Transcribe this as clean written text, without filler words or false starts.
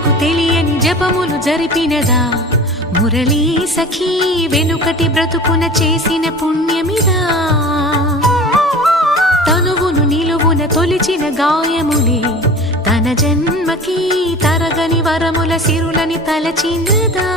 జనులకు తెలియని జపములు జరిపినదా మురళీ సఖీ వెనుకటి బ్రతుకున చేసిన పుణ్యమిదా తనువును నిలువున తొలిచిన గాయములే తన జన్మకి తరగని వరముల సిరులని తలచినదా